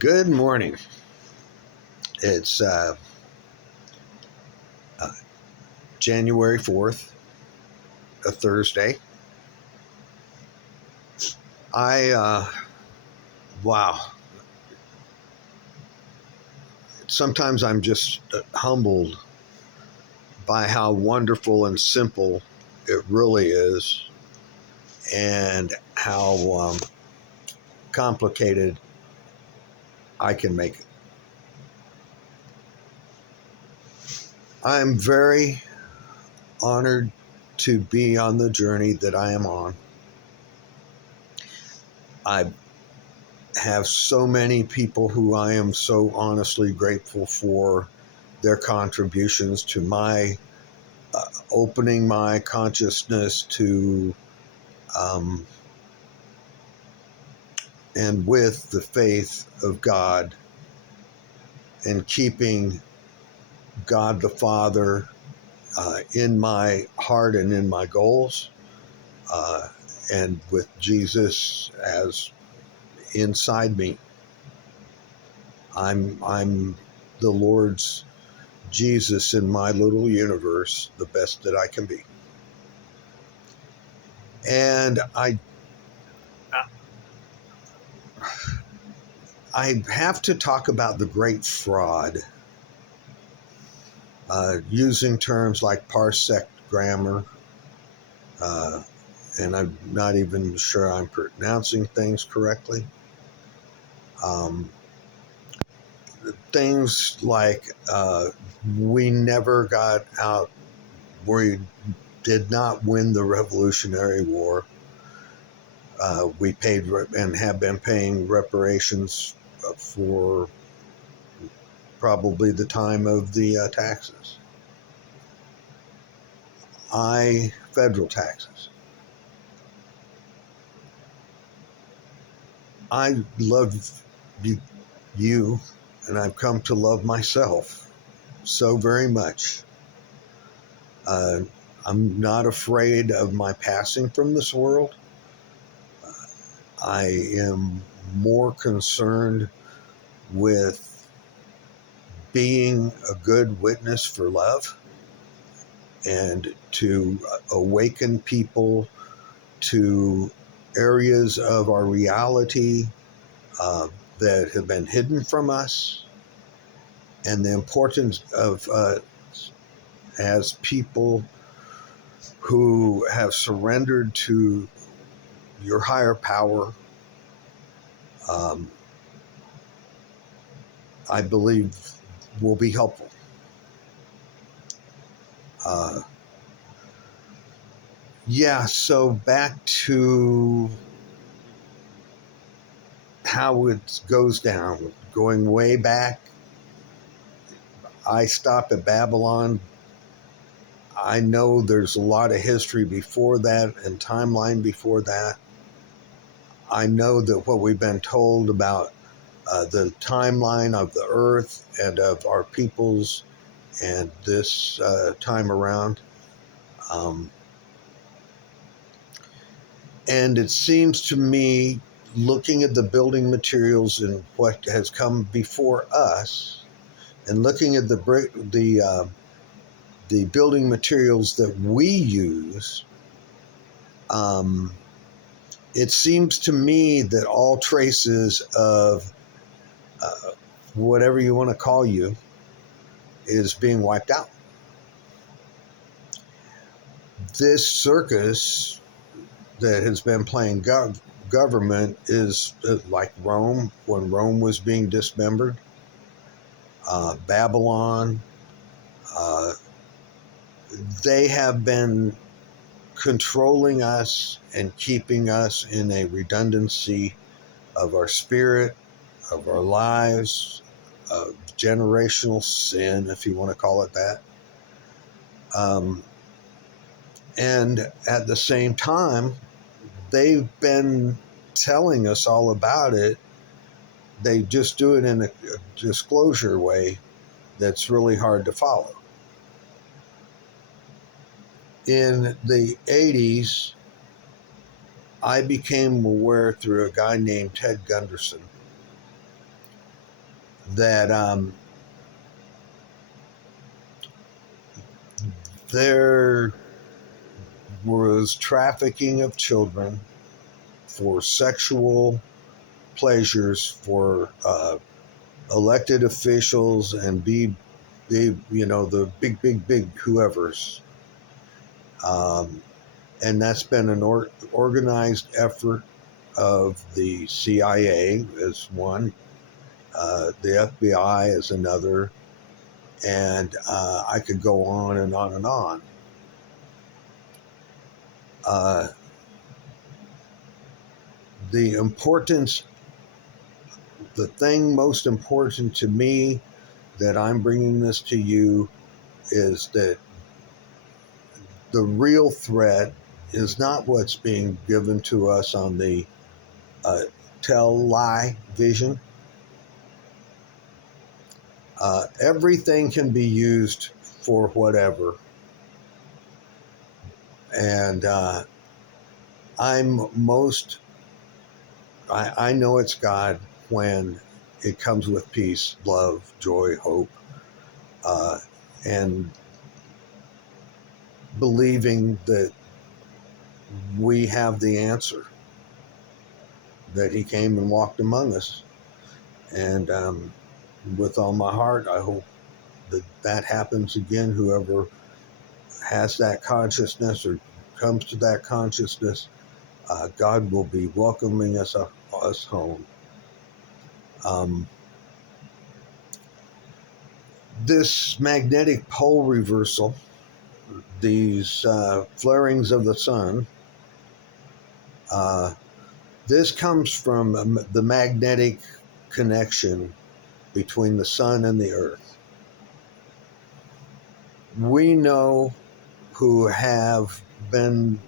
Good morning. It's uh, January 4th, a Thursday. Wow. Sometimes I'm just humbled by how wonderful and simple it really is and how complicated I can make it. I'm very honored to be on the journey that I am on. I have so many people who I am so honestly grateful for their contributions to my opening my consciousness to um, and with the faith of God and keeping God the Father in my heart and in my goals, uh, and with Jesus as inside me. I'm the Lord's Jesus in my little universe, the best that I can be. And I have to talk about the great fraud, using terms like parsec grammar, uh, and I'm not even sure I'm pronouncing things correctly. Um, Things like we never got out, we did not win the Revolutionary War. We paid and have been paying reparations for probably the time of the taxes. Federal taxes. I love you, and I've come to love myself so very much. Uh, I'm not afraid of my passing from this world. I am more concerned with being a good witness for love and to awaken people to areas of our reality uh, that have been hidden from us, and the importance of as people who have surrendered to your higher power. um, I believe will be helpful. Uh, yeah, so back to how it goes down. Going way back, I stop at Babylon. I know there's a lot of history before that and timeline before that. I know that what we've been told about the timeline of the earth and of our peoples and this time around. Um, and it seems to me, looking at the building materials and what has come before us, and looking at the building materials that we use, um, it seems to me that all traces of whatever you want to call you is being wiped out. This circus that has been playing government is like Rome, when Rome was being dismembered, Babylon. Uh, they have been controlling us and keeping us in a redundancy of our spirit, of our lives, of generational sin, if you want to call it that. And at the same time, they've been telling us all about it. They just do it in a disclosure way that's really hard to follow. In the 80s, I became aware through a guy named Ted Gunderson that there was trafficking of children for sexual pleasures for elected officials and the big whoever's. Um, and that's been an organized effort of the CIA as one, the FBI as another, and I could go on and on and on. Uh, the importance, the thing most important to me that I'm bringing this to you is that the real threat is not what's being given to us on the tell-lie vision. Everything can be used for whatever. And I'm most, I know it's God when it comes with peace, love, joy, hope, and believing that we have the answer, that He came and walked among us. And with all my heart, I hope that happens again. Whoever has that consciousness or comes to that consciousness, God will be welcoming us home. This magnetic pole reversal, these flarings of the sun, this comes from the magnetic connection between the sun and the earth. We know, who have been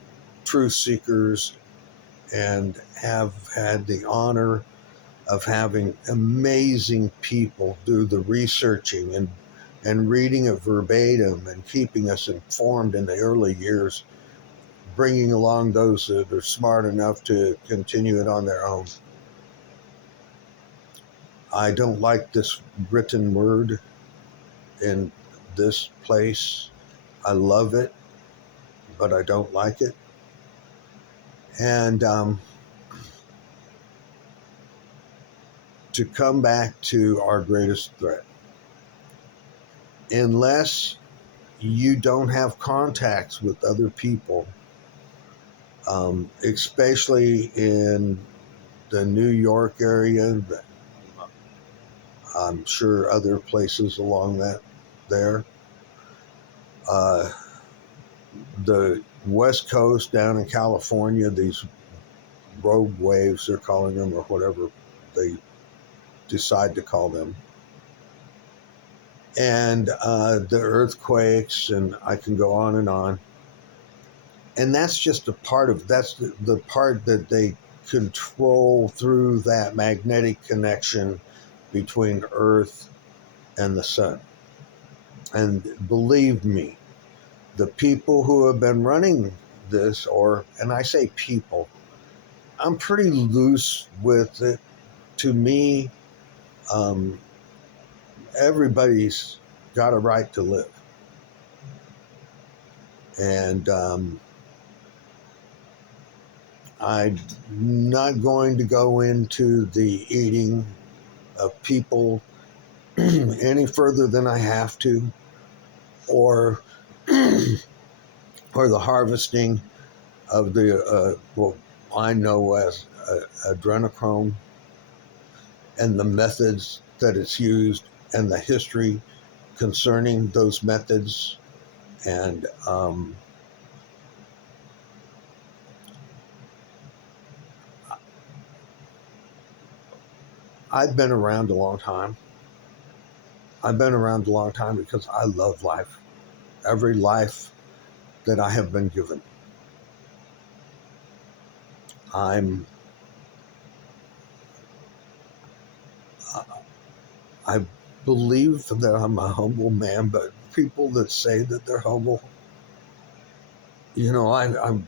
truth seekers and have had the honor of having amazing people do the researching and reading it verbatim and keeping us informed in the early years, bringing along those that are smart enough to continue it on their own. I don't like this written word in this place. I love it, but I don't like it. And to come back to our greatest threat, unless you don't have contacts with other people, especially in the New York area, I'm sure other places along there. The West Coast down in California, these rogue waves, they're calling them, or whatever they decide to call them. And the earthquakes, and I can go on and on. And that's just a part of, that's the part that they control through that magnetic connection between Earth and the sun. And believe me, the people who have been running this, and I say people, I'm pretty loose with it. To me, everybody's got a right to live. And I'm not going to go into the eating of people any further than I have to, or the harvesting of the what I know as adrenochrome, and the methods that it's used, and the history concerning those methods. And I've been around a long time. I've been around a long time because I love life. Every life that I have been given. I believe that I'm a humble man, but people that say that they're humble, I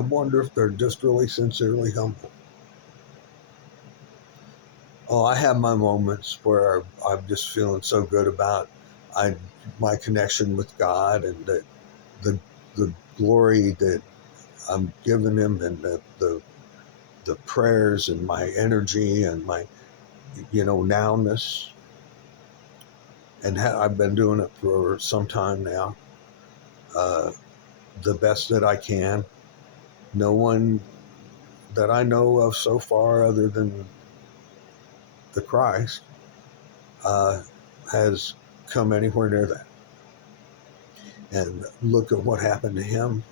wonder if they're just really sincerely humble. Oh, I have my moments where I'm just feeling so good about I my connection with God, and the the glory that I'm giving Him, and the prayers and my energy and my nowness, and I've been doing it for some time now, uh, the best that I can. No one that I know of so far, other than the Christ, uh, has come anywhere near that. And look at what happened to him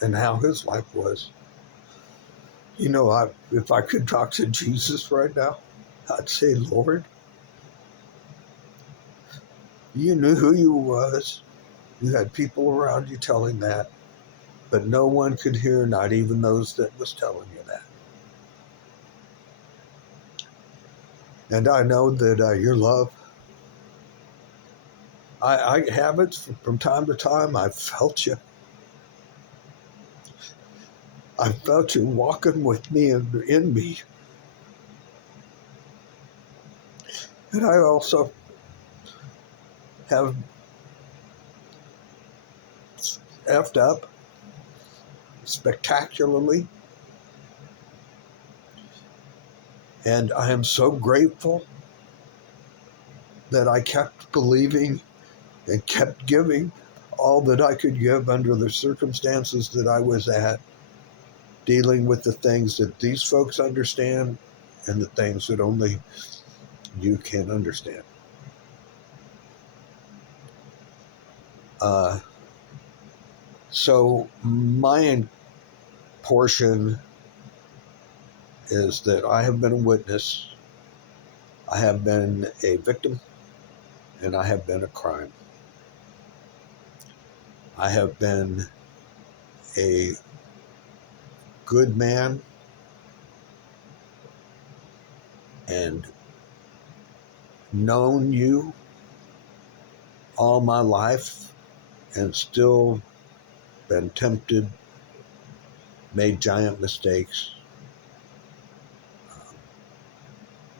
and how his life was. If I could talk to Jesus right now, I'd say, Lord, you knew who you was. You had people around you telling that, but no one could hear, not even those that was telling you that. And I know that your love, I have it from time to time. I've felt you. I felt you walking with me and in me. And I also have effed up spectacularly. And I am so grateful that I kept believing and kept giving all that I could give under the circumstances that I was at, dealing with the things that these folks understand and the things that only you can understand. Uh, so my portion is that I have been a witness, I have been a victim, and I have been a crime. I have been a good man and known you all my life and still been tempted, made giant mistakes,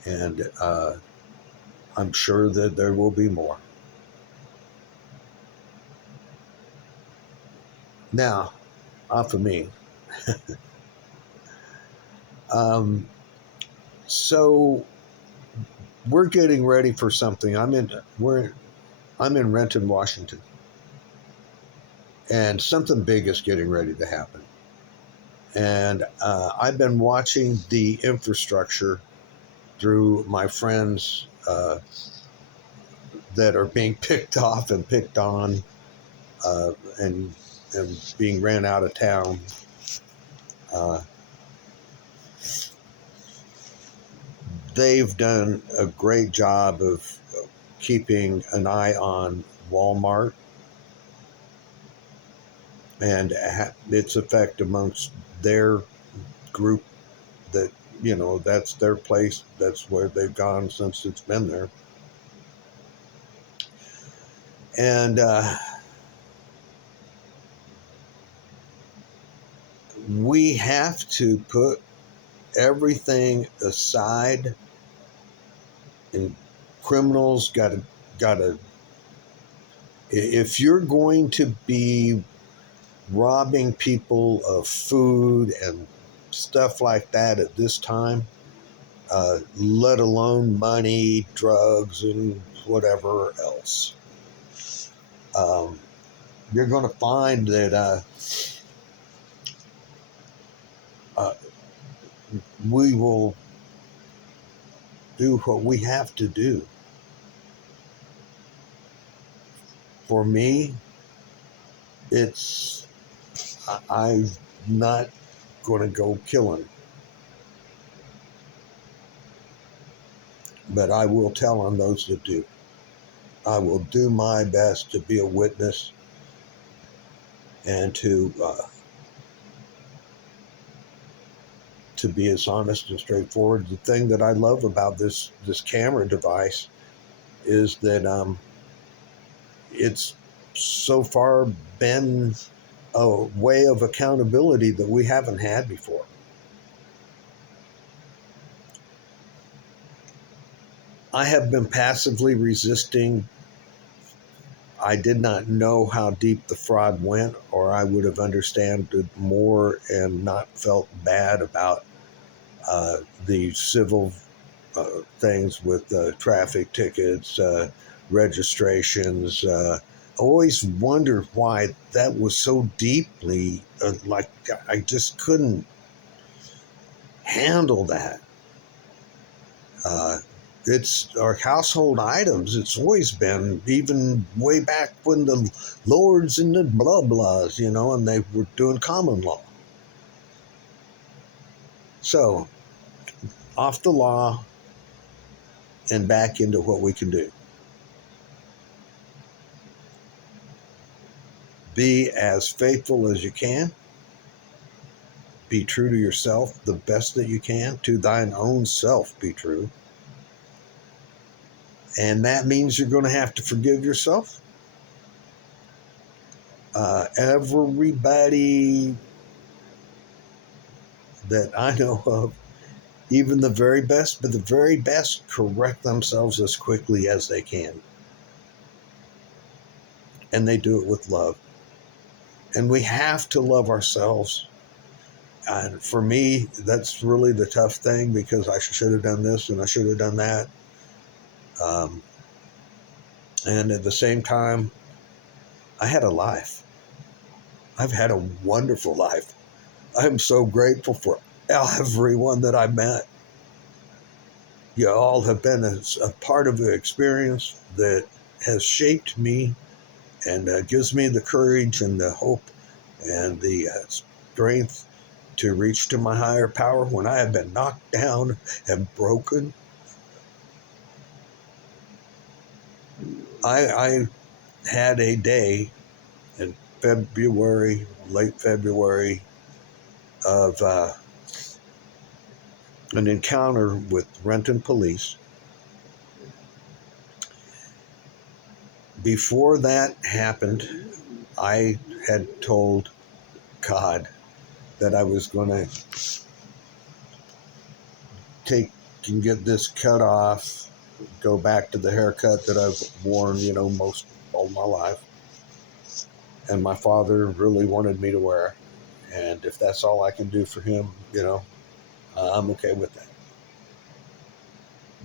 and I'm sure that there will be more. Now, off of me. um, so we're getting ready for something. I'm in Renton, Washington, and something big is getting ready to happen. And I've been watching the infrastructure through my friends that are being picked off and picked on, uh, and and being ran out of town. Uh, they've done a great job of keeping an eye on Walmart and its effect amongst their group. That that's their place. That's where they've gone since it's been there. And we have to put everything aside, and criminals got to if you're going to be robbing people of food and stuff like that at this time, let alone money, drugs, and whatever else, you're going to find that uh, we will do what we have to do. For me, it's I'm not going to go killing, but I will tell on those that do. I will do my best to be a witness and to be as honest and straightforward. The thing that I love about this camera device is that it's so far been a way of accountability that we haven't had before. I have been passively resisting. I did not know how deep the fraud went, or I would have understood it more and not felt bad about the civil things with traffic tickets, registrations. I always wondered why that was so deeply, like, I just couldn't handle that. Uh, it's our household items. It's always been, even way back when the lords and the blah blahs, and they were doing common law. So, off the law and back into what we can do. Be as faithful as you can. Be true to yourself the best that you can. To thine own self be true. And that means you're going to have to forgive yourself. Everybody that I know of, even the very best, but the very best correct themselves as quickly as they can. And they do it with love. And we have to love ourselves. And for me, that's really the tough thing, because I should have done this and I should have done that. Um, and at the same time, I had a life. I've had a wonderful life. I'm so grateful for everyone that I met. You all have been a part of the experience that has shaped me and gives me the courage and the hope and the strength to reach to my higher power when I have been knocked down and broken. I had a day in February, late February, of an encounter with Renton police. Before that happened, I had told God that I was going to take and get this cut off, go back to the haircut that I've worn, most all my life. And my father really wanted me to wear. And if that's all I can do for him, I'm okay with that.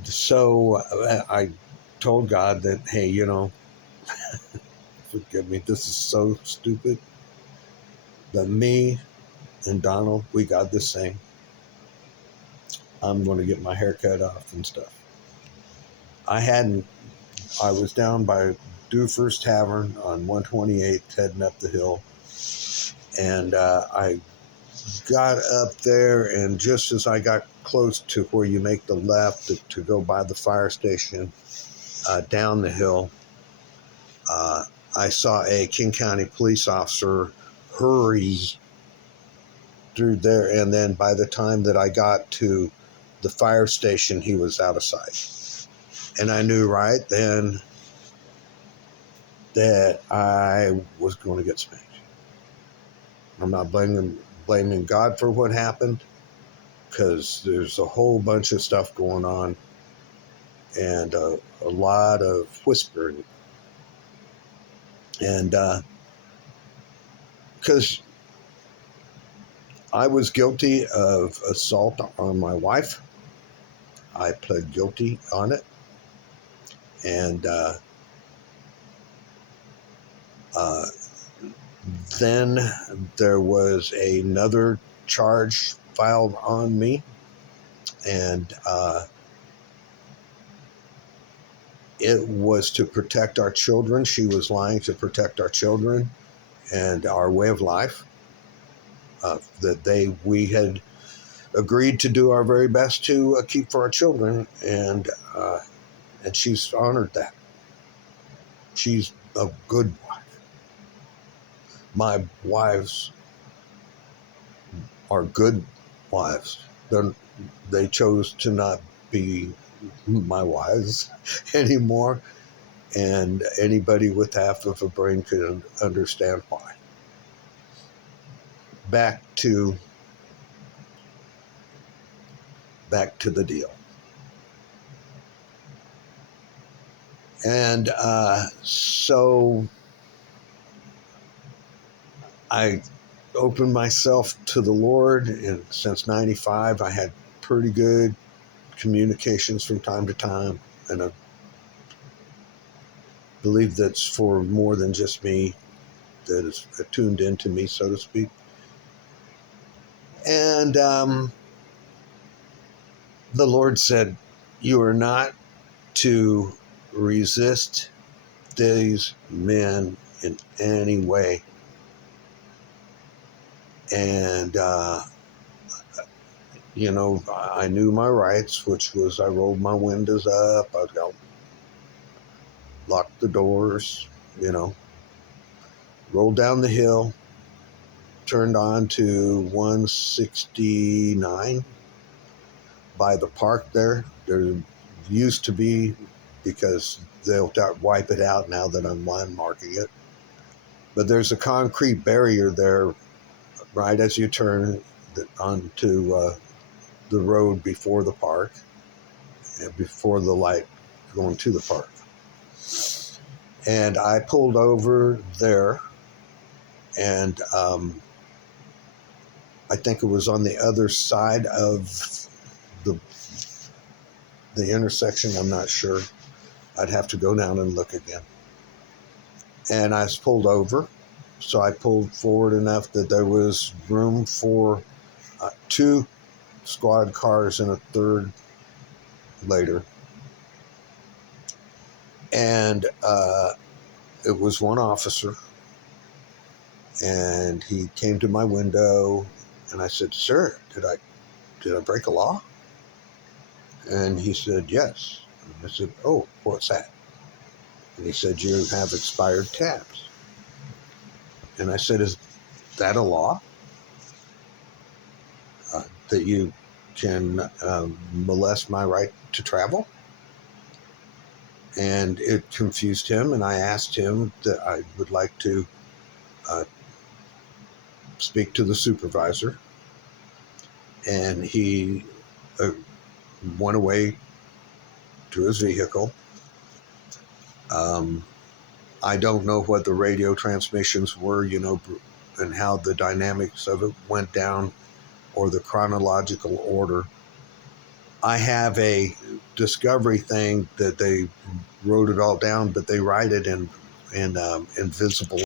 So I told God that, hey, forgive me, this is so stupid. But me and Donald, we got this thing. I'm going to get my hair cut off and stuff. I was down by Doofer's Tavern on 128th heading up the hill. And I got up there, and just as I got close to where you make the left to go by the fire station down the hill, I saw a King County police officer hurry through there, and then by the time that I got to the fire station, he was out of sight. And I knew right then that I was going to get spanked. I'm not blaming God for what happened, because there's a whole bunch of stuff going on and a lot of whispering. And because I was guilty of assault on my wife, I pled guilty on it. And then there was another charge filed on me. And it was to protect our children. She was lying to protect our children and our way of life. We had agreed to do our very best to keep for our children, and she's honored that. She's a good wife. My wives are good wives. They chose to not be my wives anymore, and anybody with half of a brain could understand why. Back to the deal. And so I opened myself to the Lord, and since '95, I had pretty good communications from time to time, and I believe that's for more than just me, that is attuned into me, so to speak. And the Lord said, "You are not to resist these men in any way." And I knew my rights, which was I rolled my windows up, I locked the doors, rolled down the hill, turned on to 169 by the park there. There used to be, because they'll wipe it out now that I'm landmarking it. But there's a concrete barrier there right as you turn onto the road before the park, and before the light going to the park. And I pulled over there, and I think it was on the other side of the intersection. I'm not sure. I'd have to go down and look again. And I was pulled over, so I pulled forward enough that there was room for 2 squad cars and a third later. And it was one officer, and he came to my window, and I said, "Sir, did I break a law?" And he said, "Yes." And I said, "Oh, what's that?" And he said, "You have expired tabs." And I said, "Is that a law? That you can molest my right to travel?" And it confused him, and I asked him that I would like to speak to the supervisor. And he went away to his vehicle. I don't know what the radio transmissions were, and how the dynamics of it went down, or the chronological order. I have a discovery thing that they wrote it all down, but they write it in invisible